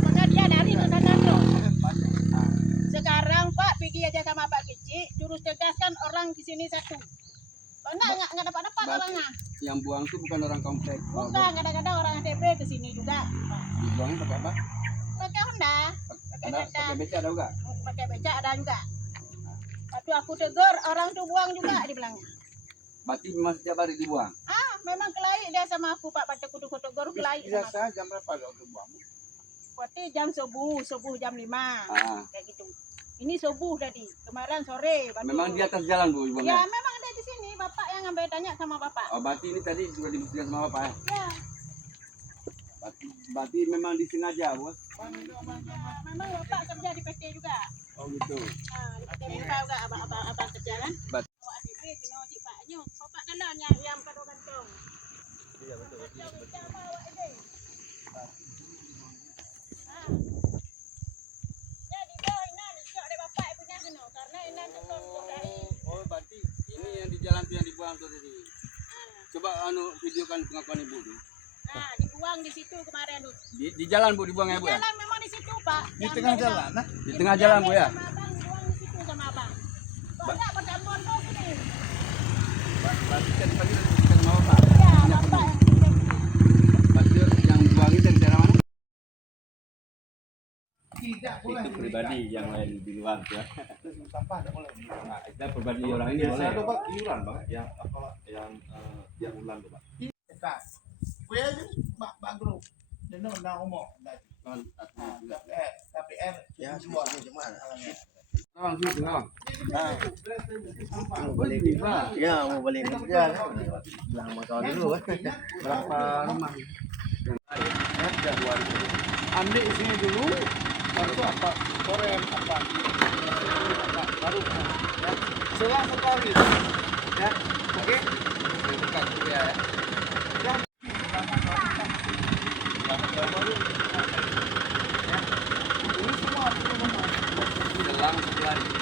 Maka dia dari ke sana tuh. Sekarang Pak pergi aja sama Pak Kecik, jurus tegaskan orang di sini satu. Nggak dapat orangnya. Yang buang itu bukan orang komplek. Bukan, kadang-kadang orang ATP ke sini juga. Dibuangnya pakai apa? Pakai Honda. Pakai beca ada enggak? Pakai becak ada juga. Waktu aku tegur, orang tuh buang juga dibilangnya. Berarti memang setiap hari dibuang? Memang kelaik dia sama aku Pak, pada kudu tegur kelaik sama aku. Biasa jam berapa lo buang? Berarti jam subuh jam 5. Kayak gitu. Ini subuh tadi, kemarin sore. Memang di atas jalan Bu buangnya? Ya, memang ada di sini. Bapak yang ngambil tanya sama Bapak. Oh, berarti ini tadi sudah dibuktikan sama Bapak ya? Ya. Berarti memang disengaja, Bos? Memang Bapak kerja di PT juga. Oh gitu. Di PT juga abang kerja kan? Bawa ADP kena cik Pak nyu. Bapak kena yang kantong. Iya betul. Bawa ini. Jadi boy nan cok de Bapak punya kena karena ini untuk dari. Oh, berarti ini yang di jalan tuh yang dibuang tuh tadi. Coba videokan pengakuan Ibu tuh. Dibuang di situ kemarin tuh. Di jalan Bu dibuangnya Bu ya? Di jalan memang di situ Pak. Di tengah jalan, nah? Di tengah jalan Bu ya? Sama abang dibuang di situ sama abang. Kok enggak pertemuan kau sini? Berarti tadi pagi udah dibuktikan sama Bapak? Ya, Bapak yang Berarti yang buang itu dari daerah mana? Tidak boleh. Itu pribadi yang lain di luar ya. Sampah tidak boleh. Nah, itu pribadi orang ini Biasa boleh. tuh Pak, iuran Pak, yang ulang tuh Pak. Kita. Kue aja Pak Guru. Dia nak ngomong. Tapi ya semua cuma. Nawang sini Nawang. Ya mau balik kerja bilang motor dulu Berapa rumah? Ambil sini dulu. Baru apa? Korem apa? Baru ya. Selang sekali. Ya. Oke. Dekat ya. Ini semua Selang sebelah.